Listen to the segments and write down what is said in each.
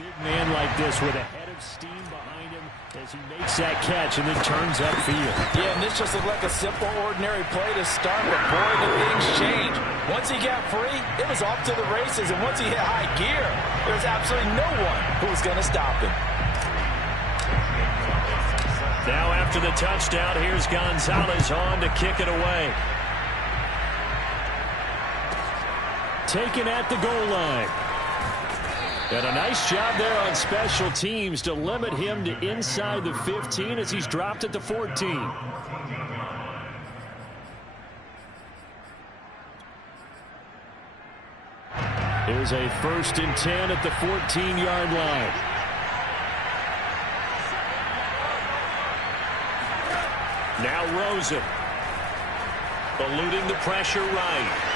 Big man like this with a head of steam behind him as he makes that catch and then turns upfield. Yeah, and this just looked like a simple, ordinary play to start, but boy, did things change. Once he got free, it was off to the races, and once he hit high gear, there was absolutely no one who was going to stop him. Now after the touchdown, here's Gonzalez on to kick it away. Taken at the goal line. And a nice job there on special teams to limit him to inside the 15 as he's dropped at the 14. Here's a 1st and 10 at the 14-yard line. Now Rosen. Eluding the pressure right.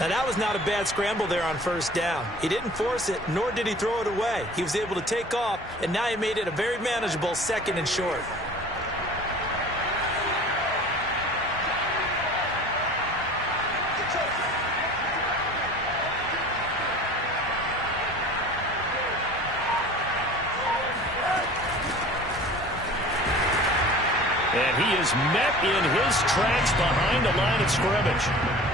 Now, that was not a bad scramble there on 1st down. He didn't force it, nor did he throw it away. He was able to take off, and now he made it a very manageable 2nd and short. And he is met in his tracks behind the line of scrimmage.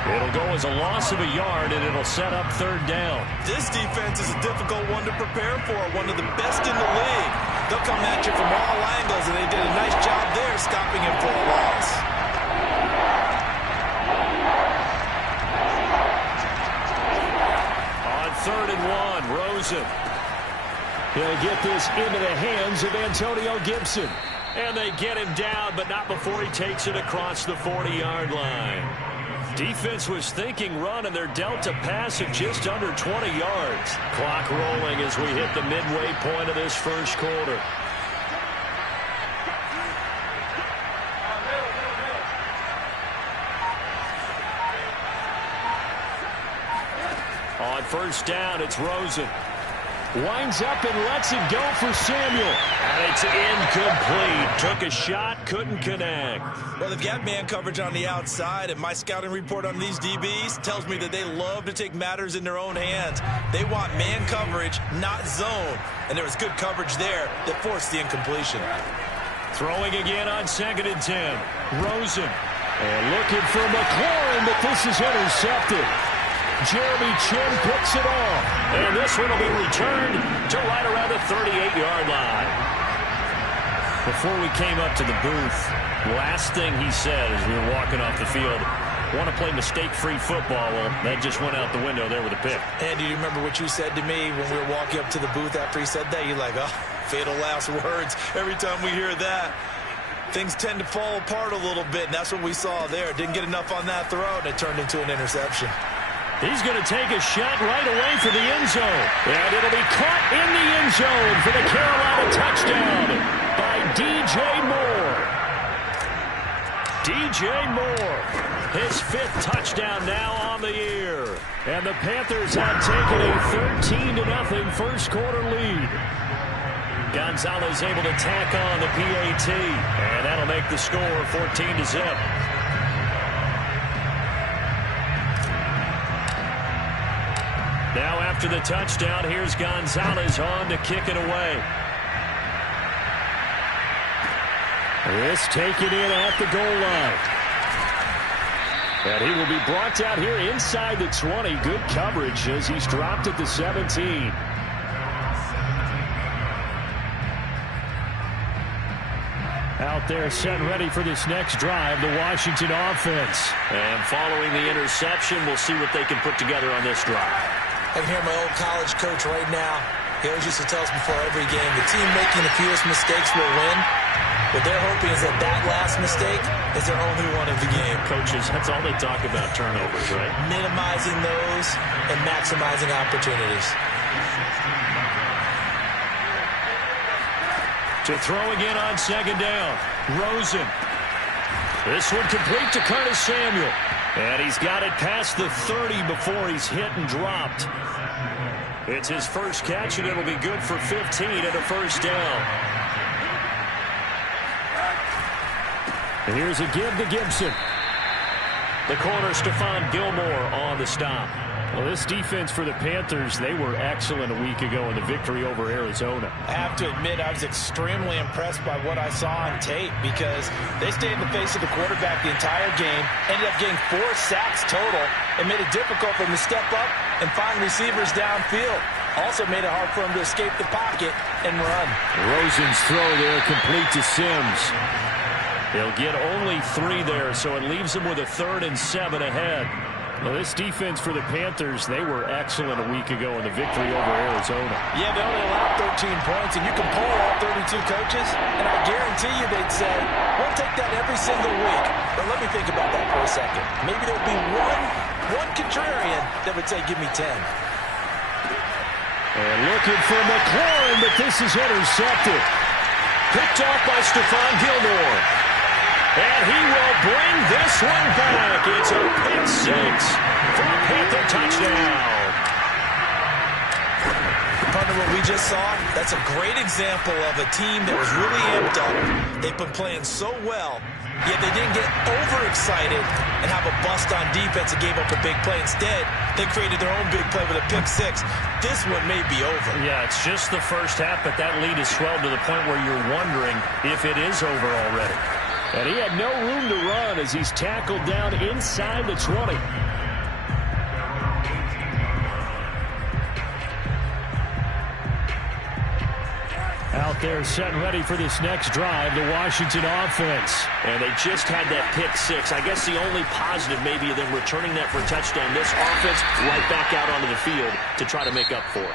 It'll go as a loss of a yard, and it'll set up 3rd down. This defense is a difficult one to prepare for, one of the best in the league. They'll come at you from all angles, and they did a nice job there stopping him for a loss. On 3rd and 1, Rosen. He'll get this into the hands of Antonio Gibson. And they get him down, but not before he takes it across the 40-yard line. Defense was thinking run, and they're dealt a pass of just under 20 yards. Clock rolling as we hit the midway point of this 1st quarter. On 1st down, it's Rosen. Winds up and lets it go for Samuel. And it's incomplete. Took a shot, couldn't connect. Well, they've got man coverage on the outside, and my scouting report on these DBs tells me that they love to take matters in their own hands. They want man coverage, not zone. And there was good coverage there that forced the incompletion. Throwing again on 2nd and 10. Rosen. And looking for McLaurin, but this is intercepted. Jeremy Chinn picks it off. And this one will be returned to right around the 38-yard line. Before we came up to the booth, last thing he said as we were walking off the field, want to play mistake-free football. Well, that just went out the window there with a pick. Andy, do you remember what you said to me when we were walking up to the booth after he said that? You're like, oh, fatal last words. Every time we hear that, things tend to fall apart a little bit, and that's what we saw there. Didn't get enough on that throw, and it turned into an interception. He's going to take a shot right away for the end zone. And it'll be caught in the end zone for the Carolina touchdown by D.J. Moore. D.J. Moore, his 5th touchdown now on the year. And the Panthers have taken a 13-0 1st quarter lead. Gonzalez able to tack on the PAT. And that'll make the score 14-0. Now after the touchdown, here's Gonzalez on to kick it away. This taken in at the goal line. And he will be brought down here inside the 20. Good coverage as he's dropped at the 17. Out there set ready for this next drive, the Washington offense. And following the interception, we'll see what they can put together on this drive. I can hear my old college coach right now. He always used to tell us before every game, the team making the fewest mistakes will win. What they're hoping is that that last mistake is their only one of the game. Coaches, that's all they talk about, turnovers, right? Minimizing those and maximizing opportunities. To throw again on 2nd down. Rosen. This one complete to Curtis Samuel. And he's got it past the 30 before he's hit and dropped. It's his first catch, and it'll be good for 15 and a 1st down. And here's a give to Gibson. The corner, Stephon Gilmore, on the stop. Well, this defense for the Panthers, they were excellent a week ago in the victory over Arizona. I have to admit, I was extremely impressed by what I saw on tape because they stayed in the face of the quarterback the entire game, ended up getting 4 sacks total, and made it difficult for him to step up and find receivers downfield. Also made it hard for him to escape the pocket and run. Rosen's throw there complete to Sims. They'll get only 3 there, so it leaves them with a 3rd and 7 ahead. Well, this defense for the Panthers, they were excellent a week ago in the victory over Arizona. Yeah, they only allowed 13 points, and you can poll all 32 coaches, and I guarantee you they'd say, we'll take that every single week. But let me think about that for a second. Maybe there'll be one contrarian that would say, give me 10. And looking for McLaurin, but this is intercepted. Picked off by Stephon Gilmore. And he will bring this one back. It's a pick 6 for a Panther touchdown. Partner, what we just saw, that's a great example of a team that was really amped up. They've been playing so well, yet they didn't get overexcited and have a bust on defense and gave up a big play. Instead, they created their own big play with a pick 6. This one may be over. Yeah, it's just the first half, but that lead has swelled to the point where you're wondering if it is over already. And he had no room to run as he's tackled down inside the 20. Out there set and ready for this next drive, the Washington offense. And they just had that pick 6. I guess the only positive maybe of them returning that for a touchdown. This offense right back out onto the field to try to make up for it.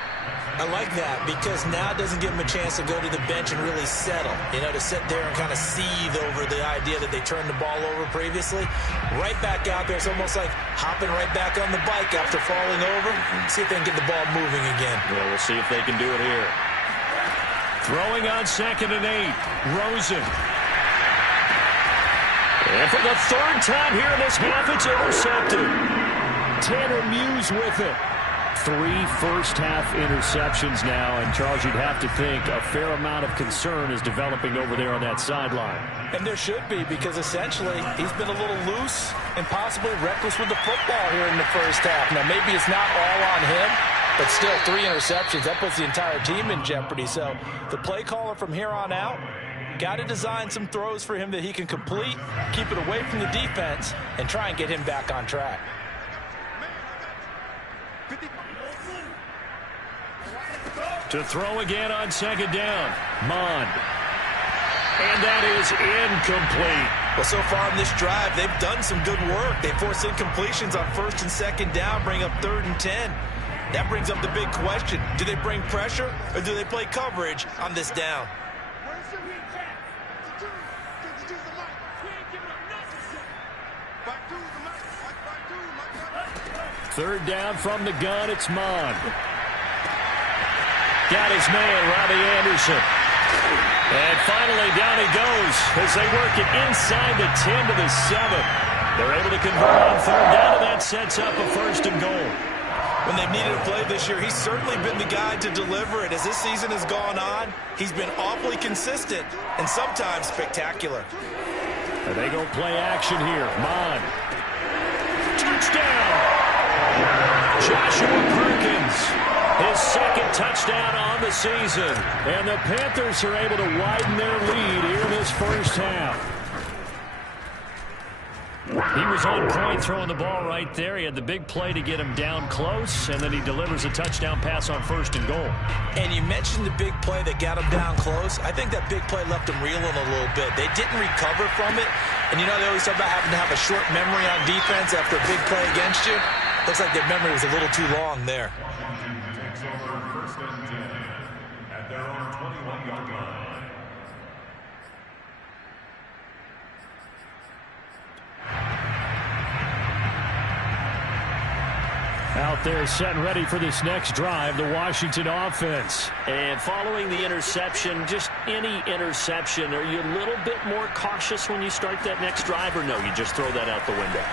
I like that because now it doesn't give them a chance to go to the bench and really settle, to sit there and kind of seethe over the idea that they turned the ball over previously. Right back out there, it's almost like hopping right back on the bike after falling over. See if they can get the ball moving again. Yeah, we'll see if they can do it here. Throwing on 2nd and 8, Rosen. And for the 3rd time here in this half, it's intercepted. Tanner Muse with it. 3 first-half interceptions now, and Charles, you'd have to think a fair amount of concern is developing over there on that sideline. And there should be, because essentially he's been a little loose and possibly reckless with the football here in the first half. Now, maybe it's not all on him, but still 3 interceptions. That puts the entire team in jeopardy. So the play caller from here on out got to design some throws for him that he can complete, keep it away from the defense, and try and get him back on track. To throw again on 2nd down, Mond. And that is incomplete. Well, so far in this drive, they've done some good work. They force incompletions on 1st and 2nd down, bring up 3rd and 10. That brings up the big question. Do they bring pressure or do they play coverage on this down? Third down from the gun, it's Mond. Got his man, Robbie Anderson. And finally, down he goes as they work it inside the 10 to the 7. They're able to convert on 3rd down, and that sets up a 1st and goal. When they've needed a play this year, he's certainly been the guy to deliver it. As this season has gone on, he's been awfully consistent and sometimes spectacular. And they go play action here. Mond. Touchdown! Joshua Perkins. His 2nd touchdown on the season. And the Panthers are able to widen their lead here in this first half. He was on point throwing the ball right there. He had the big play to get him down close, and then he delivers a touchdown pass on 1st and goal. And you mentioned the big play that got him down close. I think that big play left him reeling a little bit. They didn't recover from it. And they always talk about having to have a short memory on defense after a big play against you. Looks like their memory was a little too long there. Out there set and ready for this next drive, the Washington offense. And following the interception, just any interception, are you a little bit more cautious when you start that next drive, or no, you just throw that out the window?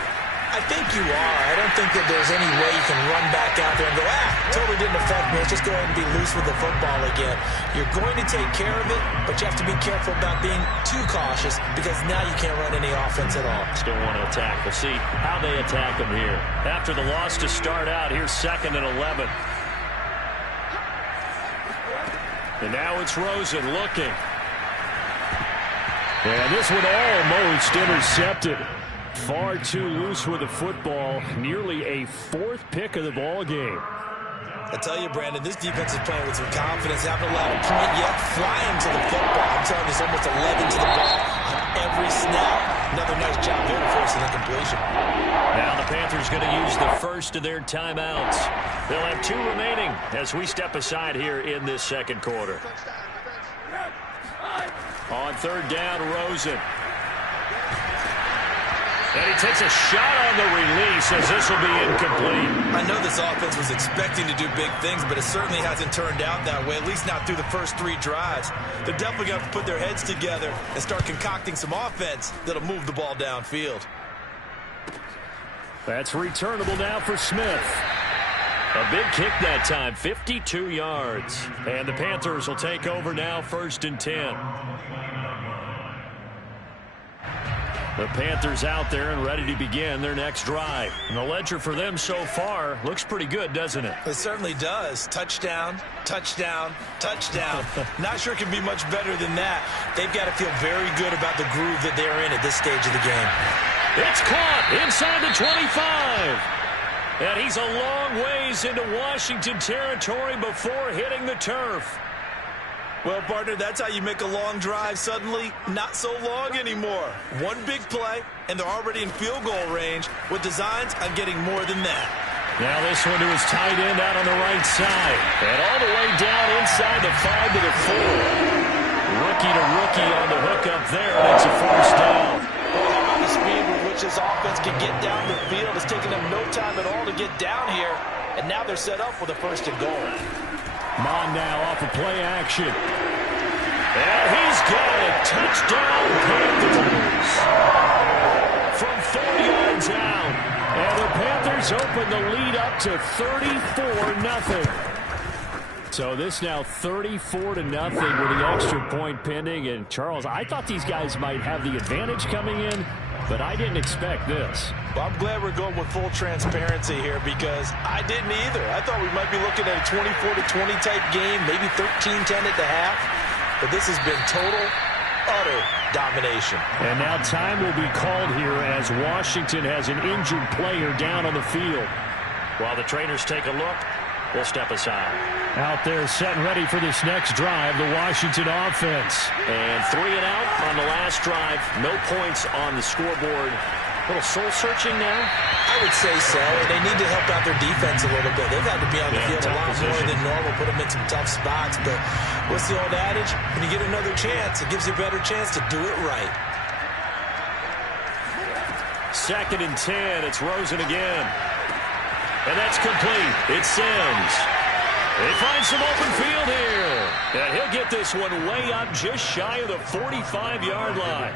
I think you are. I don't think that there's any way you can run back out there and go, totally didn't affect me. let's just go ahead and be loose with the football again. You're going to take care of it, but you have to be careful about being too cautious because now you can't run any offense at all. Still want to attack. We'll see how they attack them here. After the loss to start out, here's 2nd and 11. And now it's Rosen looking. And this one almost intercepted. Far too loose with the football. Nearly a 4th pick of the ball game. I tell you, Brandon, this defense is playing with some confidence. They haven't allowed a point yet. Flying to the football. I'm telling you, it's almost 11 to the ball on every snap. Another nice job there to force an incompletion. Now the Panthers going to use the first of their timeouts. They'll have 2 remaining as we step aside here in this second quarter. On 3rd down, Rosen. And he takes a shot on the release as this will be incomplete. I know this offense was expecting to do big things, but it certainly hasn't turned out that way, at least not through the first 3 drives. They're definitely going to have to put their heads together and start concocting some offense that'll move the ball downfield. That's returnable now for Smith. A big kick that time, 52 yards. And the Panthers will take over now, 1st and 10. The Panthers out there and ready to begin their next drive. And the ledger for them so far looks pretty good, doesn't it? It certainly does. Touchdown, touchdown, touchdown. Not sure it can be much better than that. They've got to feel very good about the groove that they're in at this stage of the game. It's caught inside the 25. And he's a long ways into Washington territory before hitting the turf. Well, partner, that's how you make a long drive suddenly not so long anymore. One big play, and they're already in field goal range with designs on getting more than that. Now this one to his tight end out on the right side. And all the way down inside the 5 to the 4. Rookie to rookie on the hook up there, and it's a 1st down. Well, how about the speed with which this offense can get down the field? It's taken them no time at all to get down here, and now they're set up with a 1st and goal. Mon now off of play action. And he's got it. Touchdown, Panthers. From 4 yards out. And the Panthers open the lead up to 34-0. So this now 34-0 with the extra point pending. And Charles, I thought these guys might have the advantage coming in, but I didn't expect this. Well, I'm glad we're going with full transparency here because I didn't either. I thought we might be looking at a 24-20 type game, maybe 13-10 at the half. But this has been total, utter domination. And now time will be called here as Washington has an injured player down on the field. While the trainers take a look, we'll step aside. Out there set and ready for this next drive, the Washington offense. And 3 and out on the last drive. No points on the scoreboard. A little soul-searching now? I would say so, and they need to help out their defense a little bit. They've had to be on the field a lot more than normal, put them in some tough spots. But what's the old adage? When you get another chance, it gives you a better chance to do it right. 2nd and 10. It's Rosen again. And that's complete. It's Sims. They find some open field here. And he'll get this one way up just shy of the 45-yard line.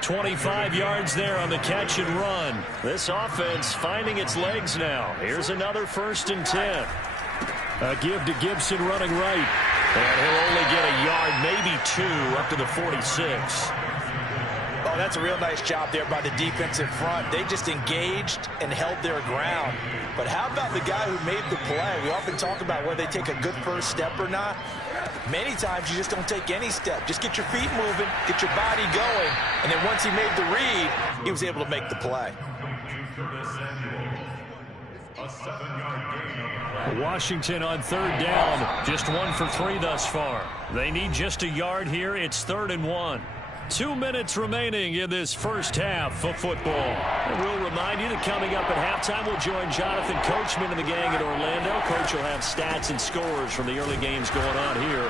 25 yards there on the catch and run. This offense finding its legs now. Here's another 1st and 10. A give to Gibson running right. And he'll only get a yard, maybe 2, up to the 46. Oh, that's a real nice job there by the defense in front. They just engaged and held their ground. But how about the guy who made the play? We often talk about whether they take a good first step or not. Many times you just don't take any step. Just get your feet moving, get your body going, and then once he made the read, he was able to make the play. Washington on 3rd down, just 1 for 3 thus far. They need just a yard here. It's 3rd and 1. 2 minutes remaining in this first half of football. And we'll remind you that coming up at halftime, we'll join Jonathan Coachman and the gang at Orlando. Coach will have stats and scores from the early games going on here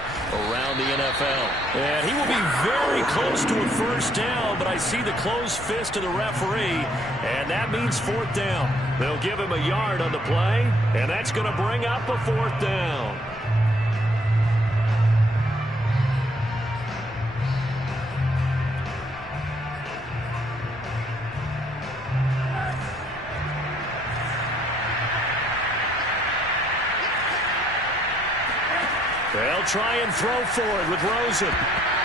around the NFL. And he will be very close to a first down, but I see the closed fist of the referee, and that means 4th down. They'll give him a yard on the play, and that's going to bring up a 4th down. They'll try and throw for it with Rosen.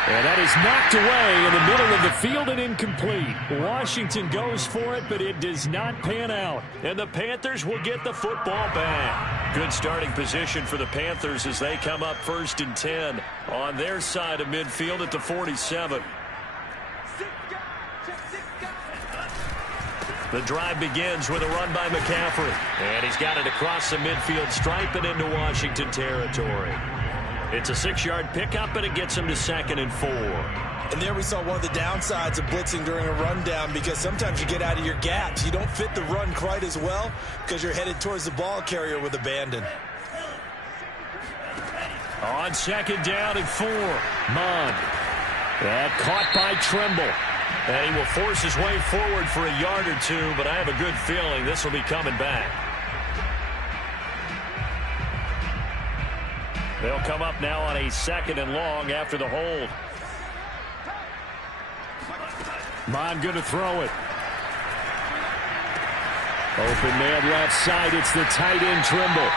And that is knocked away in the middle of the field and incomplete. Washington goes for it, but it does not pan out. And the Panthers will get the football back. Good starting position for the Panthers as they come up 1st and 10 on their side of midfield at the 47. The drive begins with a run by McCaffrey. And he's got it across the midfield stripe and into Washington territory. It's a 6-yard pickup, and it gets him to 2nd and 4. And there we saw one of the downsides of blitzing during a rundown, because sometimes you get out of your gaps. You don't fit the run quite as well because you're headed towards the ball carrier with abandon. On 2nd down and 4, Mond. That caught by Trimble. And he will force his way forward for a yard or two, but I have a good feeling this will be coming back. They'll come up now on a 2nd and long after the hold. Mond going to throw it. Open man left side. It's the tight end Trimble.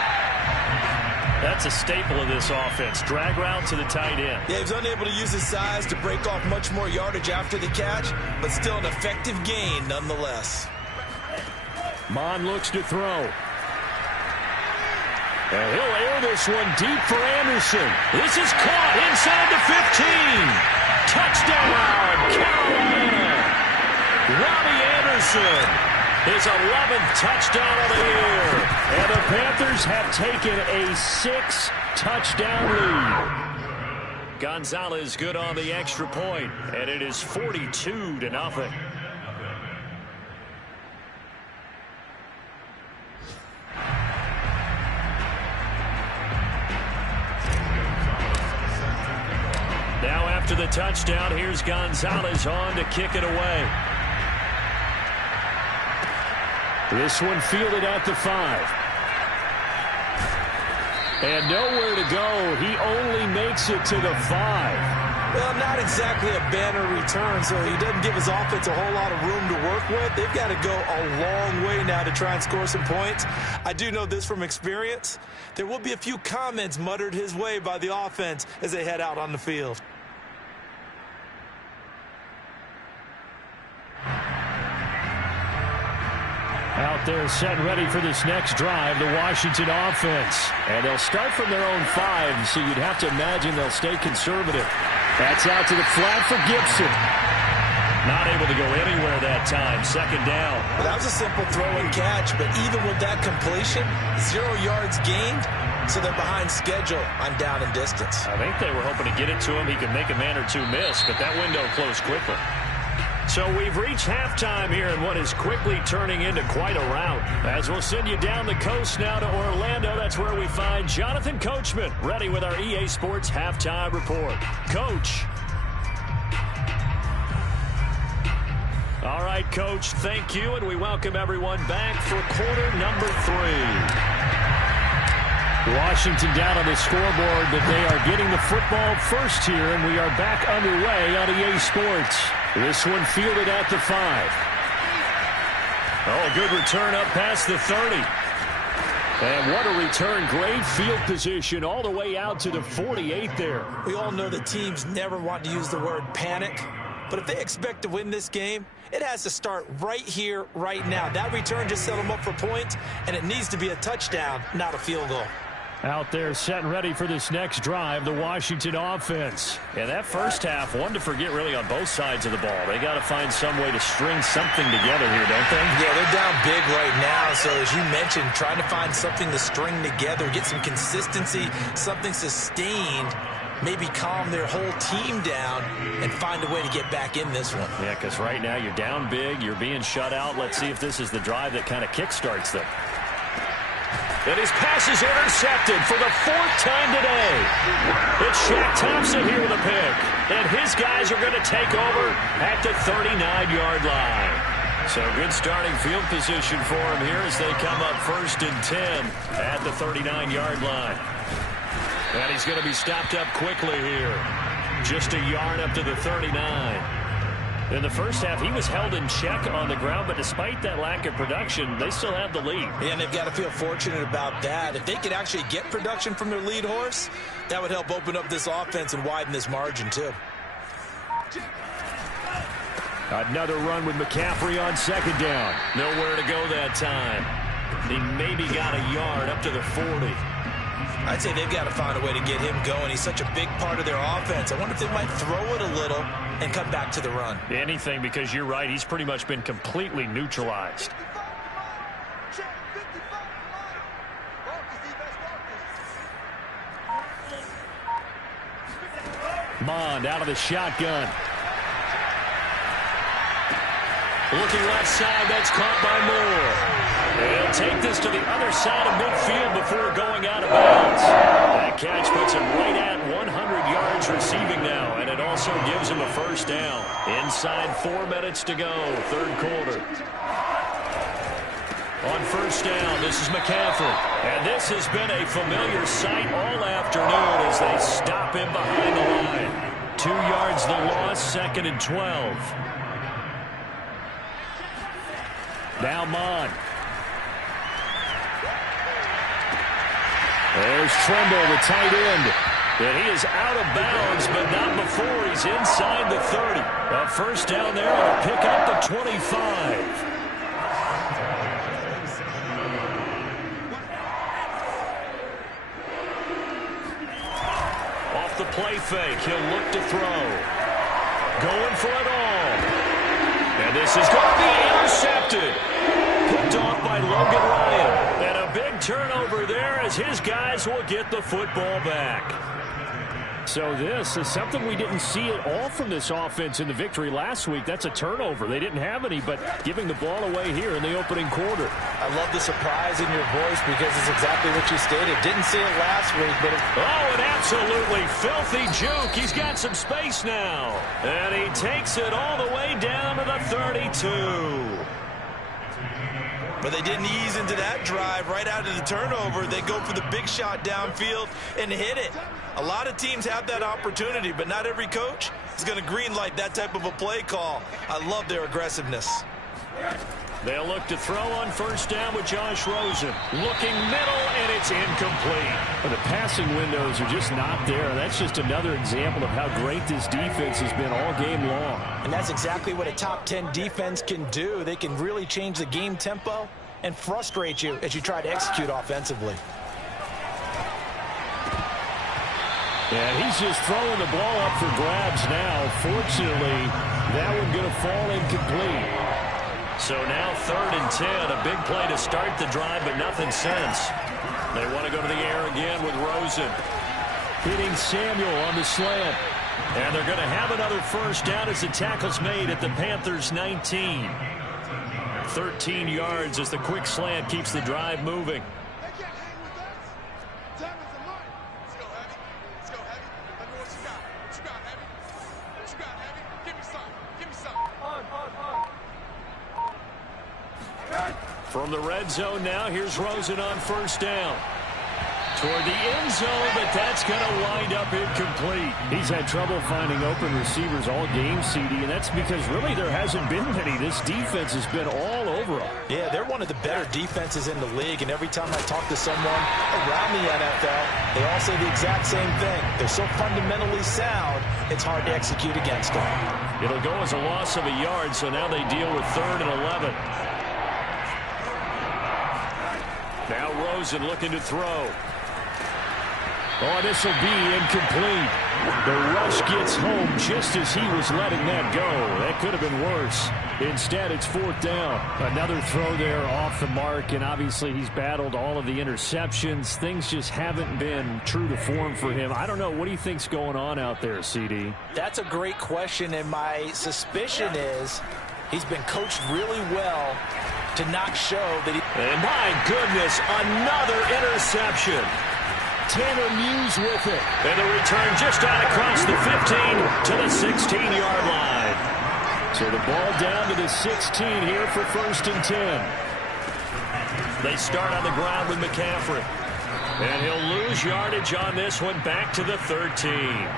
That's a staple of this offense. Drag route to the tight end. Yeah, he was unable to use his size to break off much more yardage after the catch, but still an effective gain nonetheless. Mond looks to throw. And he'll air this one deep for Anderson. This is caught inside the 15. Touchdown, Carolina. Robbie Anderson, his 11th touchdown of the year. And the Panthers have taken a 6-touchdown lead. Gonzalez good on the extra point, and it is 42-0. Now after the touchdown, here's Gonzalez on to kick it away. This one fielded at the 5. And nowhere to go. He only makes it to the 5. Well, not exactly a banner return, so he doesn't give his offense a whole lot of room to work with. They've got to go a long way now to try and score some points. I do know this from experience. There will be a few comments muttered his way by the offense as they head out on the field. Out there set ready for this next drive, the Washington offense. And they'll start from their own 5, so you'd have to imagine they'll stay conservative. That's out to the flat for Gibson. Not able to go anywhere that time. 2nd down. Well, that was a simple throw and catch, but even with that completion, 0 yards gained, so they're behind schedule on down and distance. I think they were hoping to get it to him. He could make a man or two miss, but that window closed quickly. So we've reached halftime here in what is quickly turning into quite a rout. As we'll send you down the coast now to Orlando, that's where we find Jonathan Coachman, ready with our EA Sports Halftime Report. Coach. All right, Coach, thank you, and we welcome everyone back for quarter number 3. Washington down on the scoreboard, but they are getting the football first here, and we are back underway on EA Sports. This one fielded at the 5. Oh, good return up past the 30. And what a return. Great field position all the way out to the 48 there. We all know the teams never want to use the word panic, but if they expect to win this game, it has to start right here, right now. That return just set them up for points, and it needs to be a touchdown, not a field goal. Out there set and ready for this next drive, the Washington offense. And that first half, one to forget really on both sides of the ball. They got to find some way to string something together here, don't they? Yeah, they're down big right now. So as you mentioned, trying to find something to string together, get some consistency, something sustained, maybe calm their whole team down and find a way to get back in this one. Yeah, because right now you're down big, you're being shut out. Let's see if this is the drive that kind of kickstarts them. And his pass is intercepted for the 4th time today. It's Shaq Thompson here with a pick. And his guys are going to take over at the 39-yard line. So good starting field position for him here as they come up 1st and 10 at the 39-yard line. And he's going to be stopped up quickly here. Just a yard up to the 39. In the first half, he was held in check on the ground, but despite that lack of production, they still have the lead. And they've got to feel fortunate about that. If they could actually get production from their lead horse, that would help open up this offense and widen this margin, too. Another run with McCaffrey on second down. Nowhere to go that time. He maybe got a yard up to the 40. I'd say they've got to find a way to get him going. He's such a big part of their offense. I wonder if they might throw it a little and come back to the run. Anything, because you're right. He's pretty much been completely neutralized. Mond out of the shotgun. Looking left side, that's caught by Moore. He'll take this to the other side of midfield before going out of bounds. That catch puts him right at 100 yards receiving now, and it also gives him a first down. Inside 4 minutes to go, third quarter. On first down, this is McCaffrey. And this has been a familiar sight all afternoon as they stop him behind the line. 2 yards the loss, second and 12. Now Mond. There's Tremble, the tight end. And he is out of bounds, but not before he's inside the 30. A first down there, and a pick up the 25. Off the play fake, he'll look to throw. Going for it all. And this is going to be intercepted. Picked off by Logan Ryan. And a big turnover there as his guys will get the football back. So this is something we didn't see at all from this offense in the victory last week. That's a turnover. They didn't have any, but giving the ball away here in the opening quarter. I love the surprise in your voice because it's exactly what you stated. Didn't see it last week, but oh, an absolutely filthy juke. He's got some space now. And he takes it all the way down to the 32. But they didn't ease into that drive right out of the turnover. They go for the big shot downfield and hit it. A lot of teams have that opportunity, but not every coach is going to greenlight that type of a play call. I love their aggressiveness. They'll look to throw on first down with Josh Rosen. Looking middle, and it's incomplete. But the passing windows are just not there. That's just another example of how great this defense has been all game long. And that's exactly what a top 10 defense can do. They can really change the game tempo and frustrate you as you try to execute offensively. And he's just throwing the ball up for grabs now. Fortunately, that one going to fall incomplete. So now 3rd and 10, a big play to start the drive, but nothing since. They want to go to the air again with Rosen. Hitting Samuel on the slant. And they're going to have another first down as the tackle's made at the Panthers' 19. 13 yards as the quick slant keeps the drive moving. From the red zone now, here's Rosen on first down. Toward the end zone, but that's going to wind up incomplete. He's had trouble finding open receivers all game, CD, and that's because really there hasn't been many. This defense has been all over them. Yeah, they're one of the better defenses in the league, and every time I talk to someone around the NFL, they all say the exact same thing. They're so fundamentally sound, it's hard to execute against them. It'll go as a loss of a yard, so now they deal with 3rd and 11. Now Rosen looking to throw. Oh, this will be incomplete. The rush gets home just as he was letting that go. That could have been worse. Instead, it's 4th down. Another throw there off the mark, and obviously he's battled all of the interceptions. Things just haven't been true to form for him. I don't know. What do you think's going on out there, CD? That's a great question, and my suspicion is he's been coached really well to not show that he... And my goodness, another interception. Tanner Muse with it. And the return just out across the 15 to the 16-yard line. So the ball down to the 16 here for 1st and 10. They start on the ground with McCaffrey. And he'll lose yardage on this one back to the 13.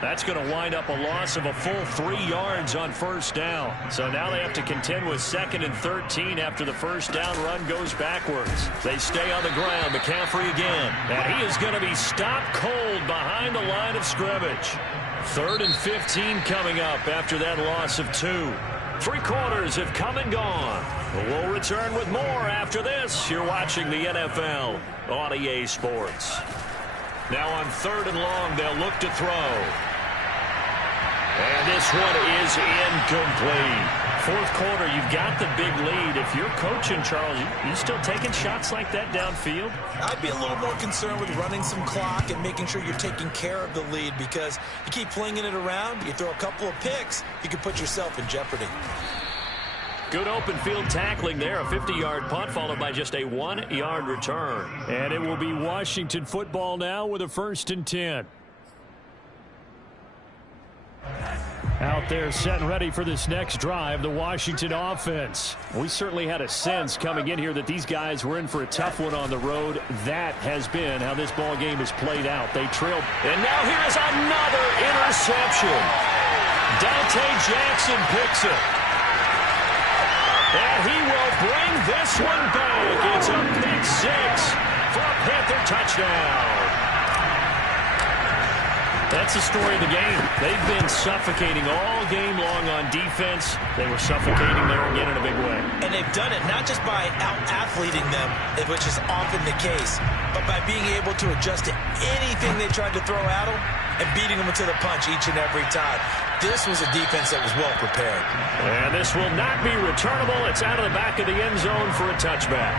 That's going to wind up a loss of a full 3 yards on first down. So now they have to contend with 2nd and 13 after the first down run goes backwards. They stay on the ground. McCaffrey again. And he is going to be stopped cold behind the line of scrimmage. 3rd and 15 coming up after that loss of 2. 3 quarters have come and gone. We'll return with more after this. You're watching the NFL on EA Sports. Now on 3rd and long, they'll look to throw. And this one is incomplete. 4th quarter, you've got the big lead. If you're coaching, Charles, you still taking shots like that downfield? I'd be a little more concerned with running some clock and making sure you're taking care of the lead, because you keep flinging it around, you throw a couple of picks, you can put yourself in jeopardy. Good open field tackling there. A 50-yard punt followed by just a 1-yard return. And it will be Washington football now with a 1st and 10. Out there set and ready for this next drive, the Washington offense. We certainly had a sense coming in here that these guys were in for a tough one on the road. That has been how this ball game has played out. They trailed. And now here is another interception. Dante Jackson picks it. And he will bring this one back. It's a pick 6 for a Panther touchdown. That's the story of the game. They've been suffocating all game long on defense. They were suffocating there again in a big way. And they've done it not just by out-athleting them, which is often the case, but by being able to adjust to anything they tried to throw at them and beating them to the punch each and every time. This was a defense that was well prepared. And this will not be returnable. It's out of the back of the end zone for a touchback.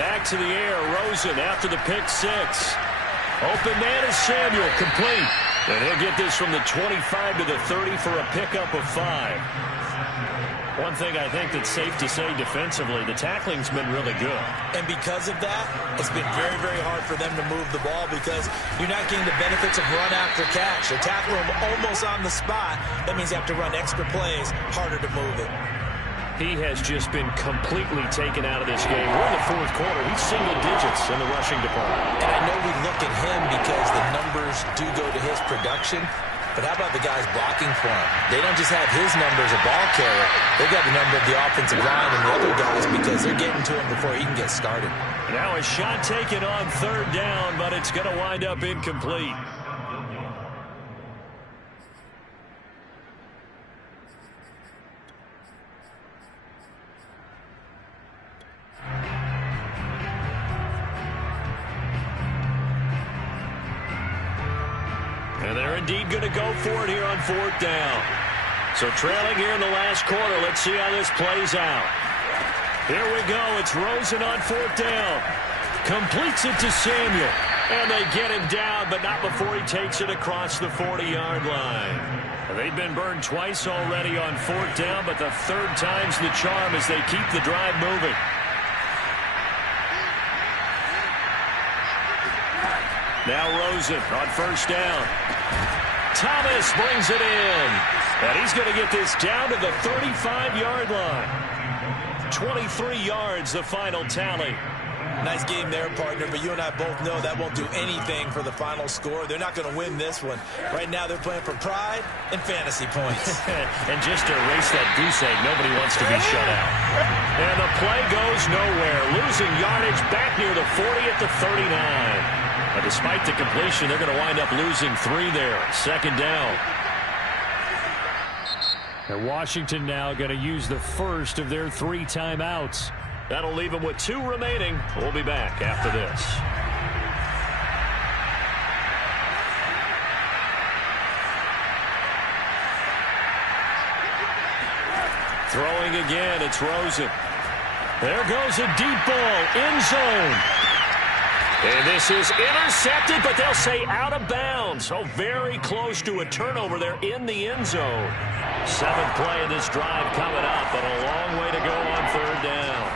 Back to the air, Rosen after the pick 6. Open man is Samuel, complete. And he'll get this from the 25 to the 30 for a pickup of 5. One thing I think that's safe to say defensively, the tackling's been really good. And because of that, it's been very, very hard for them to move the ball because you're not getting the benefits of run after catch. They're tackling them almost on the spot. That means you have to run extra plays, harder to move it. He has just been completely taken out of this game. We're in the 4th quarter. He's single digits in the rushing department. And I know we look at him because the numbers do go to his production. But how about the guys blocking for him? They don't just have his number as a ball carrier. They've got the number of the offensive line and the other guys because they're getting to him before he can get started. Now a shot taken on 3rd down, but it's going to wind up incomplete. And they're indeed going to go for it here on 4th down. So trailing here in the last quarter. Let's see how this plays out. Here we go. It's Rosen on 4th down. Completes it to Samuel. And they get him down, but not before he takes it across the 40-yard line. They've been burned twice already on 4th down, but the 3rd time's the charm as they keep the drive moving. Now Rosen on 1st down. Thomas brings it in. And he's going to get this down to the 35-yard line. 23 yards, the final tally. Nice game there, partner, but you and I both know that won't do anything for the final score. They're not going to win this one. Right now they're playing for pride and fantasy points. And just to erase that goose egg, nobody wants to be shut out. And the play goes nowhere. Losing yardage back near the 40 at the 39. But despite the completion, they're going to wind up losing 3 there. 2nd down. And Washington now going to use the first of their 3 timeouts. That'll leave them with 2 remaining. We'll be back after this. Throwing again, it's Rosen. There goes a deep ball, end zone. And this is intercepted, but they'll say out of bounds. So very close to a turnover there in the end zone. 7th play of this drive coming up, but a long way to go on 3rd down.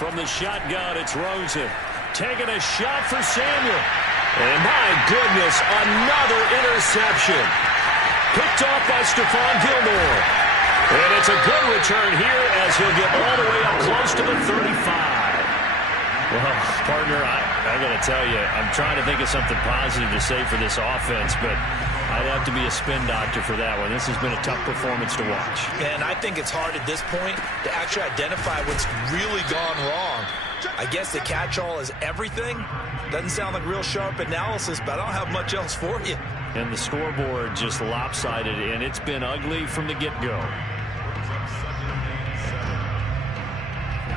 From the shotgun, it's Rosen. Taking a shot for Samuel. And my goodness, another interception. Picked off by Stephon Gilmore. And it's a good return here as he'll get all the way up close to the 35. Well, partner, I got to tell you, I'm trying to think of something positive to say for this offense, but I'd have to be a spin doctor for that one. This has been a tough performance to watch. And I think it's hard at this point to actually identify what's really gone wrong. I guess the catch-all is everything. Doesn't sound like real sharp analysis, but I don't have much else for you. And the scoreboard just lopsided, and it's been ugly from the get-go.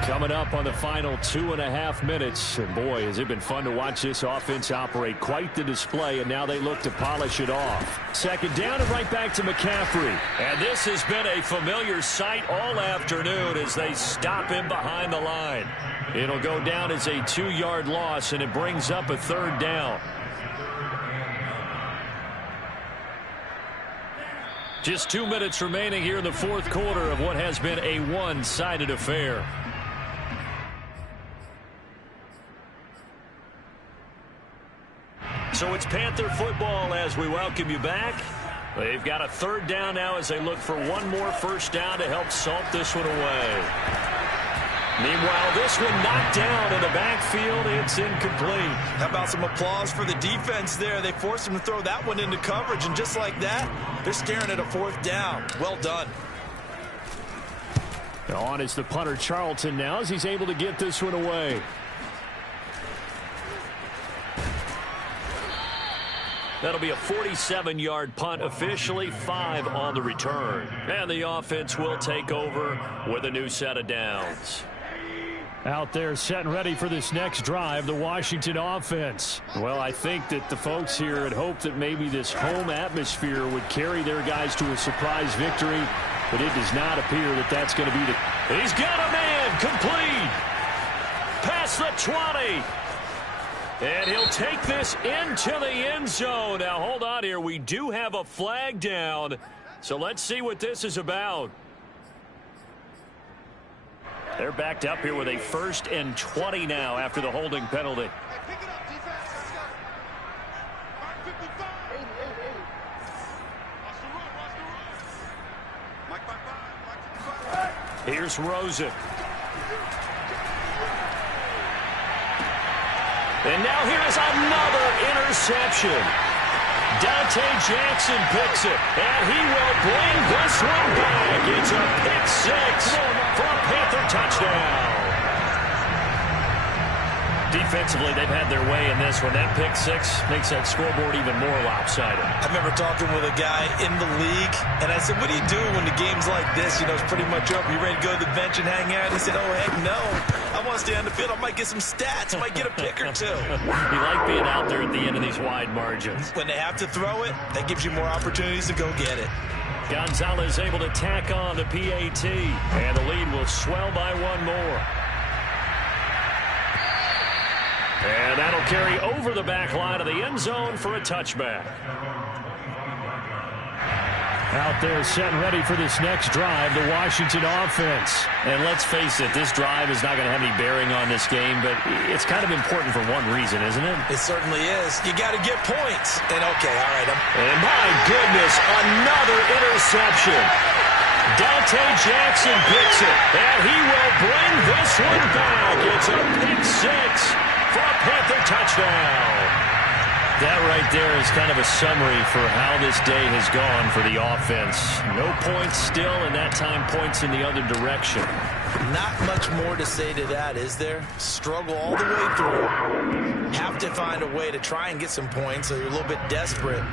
Coming up on the final 2.5 minutes. And boy, has it been fun to watch this offense operate. Quite the display, and now they look to polish it off. Second down and right back to McCaffrey. And this has been a familiar sight all afternoon as they stop him behind the line. It'll go down as a 2-yard loss, and it brings up a third down. Just 2 minutes remaining here in the fourth quarter of what has been a one-sided affair. So it's Panther football as we welcome you back. They've got a third down now as they look for one more first down to help salt this one away. Meanwhile, this one knocked down in the backfield. It's incomplete. How about some applause for the defense there? They forced him to throw that one into coverage, and just like that, they're staring at a fourth down. Well done. On is the punter Charlton now as he's able to get this one away. That'll be a 47-yard punt, officially 5 on the return. And the offense will take over with a new set of downs. Out there set and ready for this next drive, the Washington offense. Well, I think that the folks here had hoped that maybe this home atmosphere would carry their guys to a surprise victory, but it does not appear that that's going to be the... He's got a man, complete! Past the 20! And he'll take this into the end zone. Now, hold on here. We do have a flag down. So let's see what this is about. They're backed up here with a 1st and 20 now after the holding penalty. Here's Rosen. And now here's another interception. Dante Jackson picks it, and he will bring this one back. It's a pick 6 for a Panther touchdown. Defensively, they've had their way in this one. That pick 6 makes that scoreboard even more lopsided. I remember talking with a guy in the league, and I said, what do you do when the game's like this? You know, it's pretty much over. You ready to go to the bench and hang out? He said, oh, heck no. I want to stay on the field. I might get some stats. I might get a pick or two. You like being out there at the end of these wide margins. When they have to throw it, that gives you more opportunities to go get it. Gonzalez able to tack on the PAT, and the lead will swell by one more. And that'll carry over the back line of the end zone for a touchback. Out there set and ready for this next drive, the Washington offense. And let's face it, this drive is not going to have any bearing on this game, but it's kind of important for one reason, isn't it? It certainly is. You got to get points. And okay, all right. And my goodness, another interception. Dante Jackson picks it, and he will bring this one back. It's a pick 6 for a Panther touchdown. That right there is kind of a summary for how this day has gone for the offense. No points still, and that time points in the other direction. Not much more to say to that, is there? Struggle all the way through. Have to find a way to try and get some points, so you're a little bit desperate.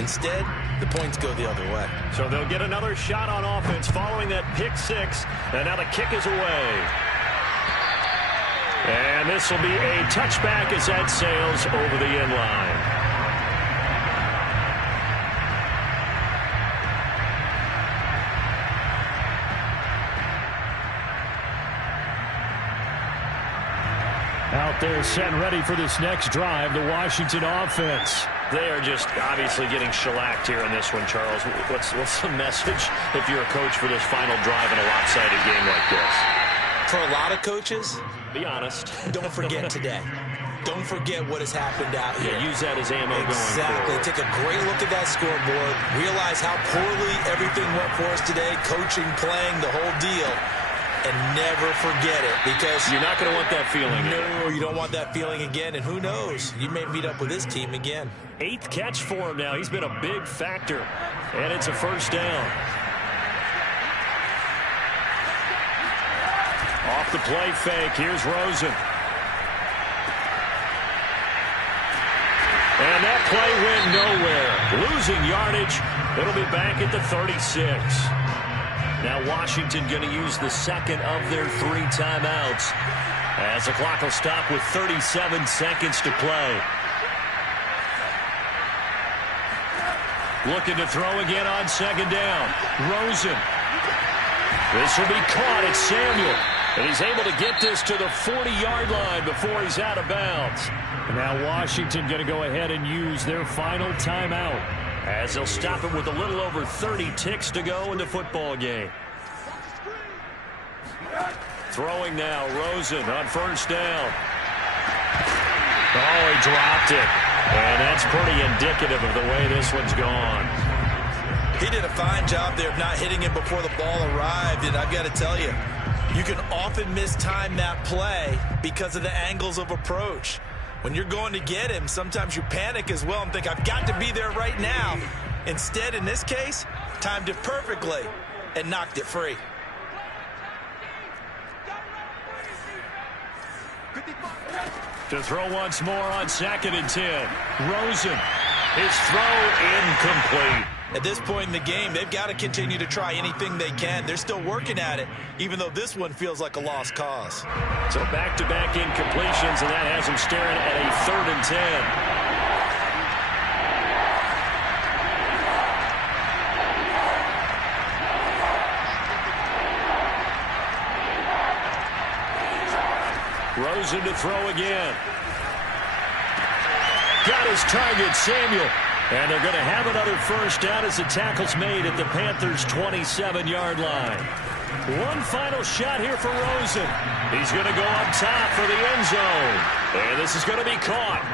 Instead, the points go the other way. So they'll get another shot on offense following that pick 6, and now the kick is away. And this will be a touchback as that sails over the end line. Out there set and ready for this next drive, the Washington offense. They are just obviously getting shellacked here in this one, Charles. What's the message if you're a coach for this final drive in a lopsided game like this? For a lot of coaches, be honest. Don't forget today. don't forget what has happened out here. Yeah, use that as ammo going Exactly. forward. Take a great look at that scoreboard. Realize how poorly everything went for us today. Coaching, playing, the whole deal. And never forget it, because You're not going to want that feeling again. No, you don't want that feeling again. And who knows? You may meet up with this team again. 8th catch for him now. He's been a big factor. And it's a first down. Off the play fake. Here's Rosen. And that play went nowhere. Losing yardage. It'll be back at the 36. Now Washington going to use the second of their 3 timeouts as the clock will stop with 37 seconds to play. Looking to throw again on second down. Rosen. This will be caught. It's Samuel. And he's able to get this to the 40-yard line before he's out of bounds. And now Washington going to go ahead and use their final timeout, as they'll stop it with a little over 30 ticks to go in the football game. Throwing now, Rosen on first down. Oh, he dropped it. And that's pretty indicative of the way this one's gone. He did a fine job there of not hitting him before the ball arrived. And I've got to tell you, you can often mistime that play because of the angles of approach. When you're going to get him, sometimes you panic as well and think, I've got to be there right now. Instead, in this case, timed it perfectly and knocked it free. To throw once more on 2nd and 10. Rosen. His throw incomplete. At this point in the game, they've got to continue to try anything they can. They're still working at it, even though this one feels like a lost cause. So back-to-back incompletions, and that has him staring at a 3rd and 10. Rosen to throw again. Got his target, Samuel. And they're going to have another first down as the tackle's made at the Panthers' 27-yard line. One final shot here for Rosen. He's going to go up top for the end zone. And this is going to be caught.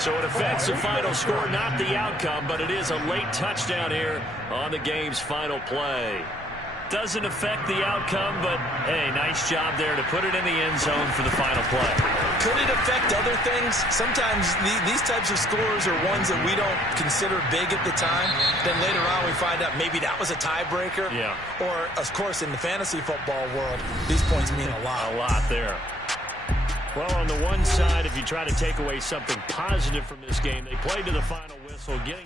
So it affects the final score, not the outcome, but it is a late touchdown here on the game's final play. Doesn't affect the outcome, but, hey, nice job there to put it in the end zone for the final play. Could it affect other things? Sometimes these types of scores are ones that we don't consider big at the time. Then later on we find out maybe that was a tiebreaker. Yeah. Or, of course, in the fantasy football world, these points mean a lot. A lot there. Well, on the one side, if you try to take away something positive from this game, they played to the final whistle, getting